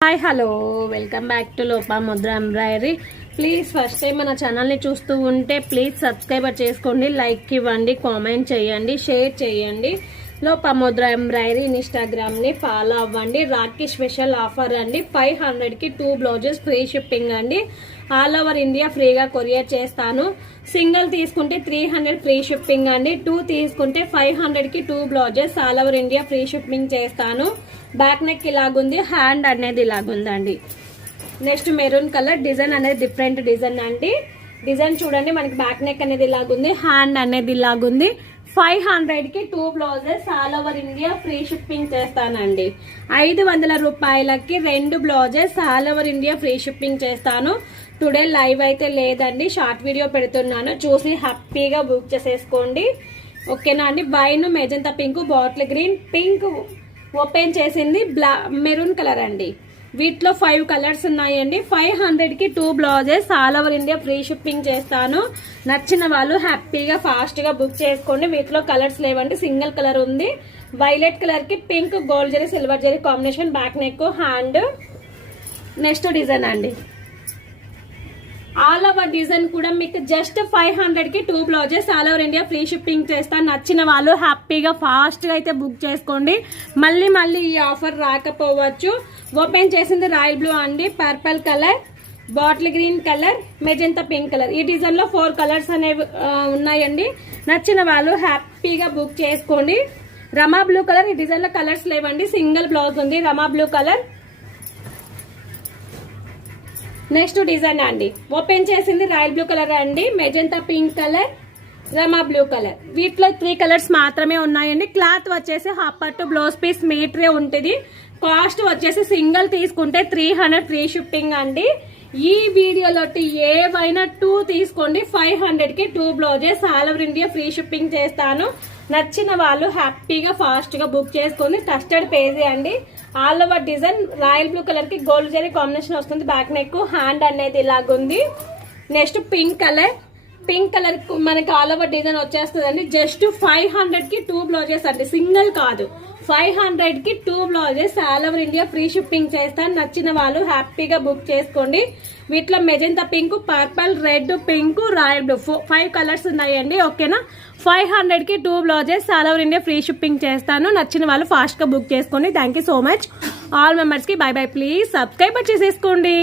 Hi hello welcome back to Lopamudra embroidery please first time మన ఛానల్ని చూస్తూ ఉంటే ప్లీజ్ సబ్స్క్రైబర్ చేసుకోండి లైక్ ఇవ్వండి కామెంట్ చేయండి షేర్ చేయండి. లో పమోద్ర ఎంబ్రాయిడరీ ఇన్స్టాగ్రామ్ని ఫాలో అవ్వండి. రాఖీ స్పెషల్ ఆఫర్ అండి. ఫైవ్ హండ్రెడ్కి టూ బ్లౌజెస్ ఫ్రీ షిప్పింగ్ అండి. ఆల్ ఓవర్ ఇండియా ఫ్రీగా కొరియర్ చేస్తాను. సింగిల్ తీసుకుంటే త్రీ హండ్రెడ్ ఫ్రీ షిప్పింగ్ అండి. టూ తీసుకుంటే ఫైవ్ హండ్రెడ్కి two blouses all over India free shipping చేస్తాను. బ్యాక్ నెక్ ఇలాగుంది హ్యాండ్ అనేది ఇలాగుందండి. నెక్స్ట్ మెరూన్ కలర్ డిజైన్ అనేది డిఫరెంట్ డిజైన్ అండి. డిజైన్ చూడండి మనకి బ్యాక్ నెక్ అనేది ఇలాగుంది హ్యాండ్ అనేది ఇలాగుంది. ఫైవ్ హండ్రెడ్కి two blouses all over India free shipping చేస్తానండి. ఐదు వందల రూపాయలకి రెండు blouses all over India free shipping చేస్తాను. టుడే లైవ్ అయితే లేదండి షార్ట్ వీడియో పెడుతున్నాను. చూసి హ్యాపీగా బుక్ చేసేసుకోండి. ఓకేనా అండి? బైన్ magenta pink bottle green pink open చేసింది బ్లా మెరూన్ కలర్ అండి. వీటిలో ఫైవ్ కలర్స్ ఉన్నాయండి. ఫైవ్ హండ్రెడ్కి two blouses all over India free shipping చేస్తాను. నచ్చిన వాళ్ళు హ్యాపీగా ఫాస్ట్గా బుక్ చేసుకోండి. వీటిలో కలర్స్ లేవండి. సింగిల్ కలర్ ఉంది. వైలెట్ కలర్కి pink gold zari silver zari combination back neck hand next design అండి. ఆల్ ఓవర్ డిజైన్ కూడా మీకు జస్ట్ ఫైవ్ హండ్రెడ్కి two blouses all over India free shipping చేస్తాను నచ్చిన వాళ్ళు హ్యాపీగా ఫాస్ట్గా అయితే బుక్ చేసుకోండి. మళ్ళీ మళ్ళీ ఈ ఆఫర్ రాకపోవచ్చు. ఓపెన్ చేసింది రాయల్ బ్లూ అండి. Purple colour bottle green colour magenta pink colour ఈ డిజైన్లో ఫోర్ కలర్స్ అనేవి ఉన్నాయండి. నచ్చిన వాళ్ళు హ్యాపీగా బుక్ చేసుకోండి. రమా బ్లూ కలర్ ఈ డిజైన్లో కలర్స్ లేవండి. సింగిల్ బ్లౌజ్ ఉంది. Rama blue colour next design అండి. ఓపెన్ చేసింది రాయల్ బ్లూ కలర్ అండి. Magenta pink colour Rama blue colour. వీటిలో త్రీ కలర్స్ మాత్రమే ఉన్నాయండి. క్లాత్ వచ్చేసి హాఫ్ పట్టు బ్లౌజ్ పీస్ మీటరే ఉంటుంది. కాస్ట్ వచ్చేసి సింగిల్ తీసుకుంటే త్రీ హండ్రెడ్ ఫ్రీ షిప్పింగ్ అండి. ఈ వీడియోలో ఏవైనా టూ తీసుకోండి. ఫైవ్ హండ్రెడ్కి two blouses all over India free shipping చేస్తాను. నచ్చిన వాళ్ళు హ్యాపీగా ఫాస్ట్గా బుక్ చేసుకొని కస్టర్డ్ పేజీ అండి. All over design royal blue కలర్కి గోల్డ్ జరీ కాంబినేషన్ వస్తుంది. బ్యాక్ నెక్ హ్యాండ్ అనేది ఇలాగుంది. Next pink colour. Pink colour మనకి ఆల్ ఓవర్ డిజైన్ వచ్చేస్తుందండి. జస్ట్ ఫైవ్ హండ్రెడ్కి టూ బ్లౌజెస్ అండి. సింగిల్ కాదు. ఫైవ్ హండ్రెడ్కి two blouses all over India free shipping చేస్తాను. నచ్చిన వాళ్ళు హ్యాపీగా బుక్ చేసుకోండి. వీటిలో magenta pink purple red pink royal blue. Five colours ఉన్నాయండి. ఓకేనా? ఫైవ్ హండ్రెడ్కి two blouses all over India free shipping చేస్తాను. నచ్చిన వాళ్ళు ఫాస్ట్గా బుక్ చేసుకోండి. Thank you so much. All మెంబర్స్కి బై బై. ప్లీజ్ సబ్స్క్రైబ్ చేసేసుకోండి.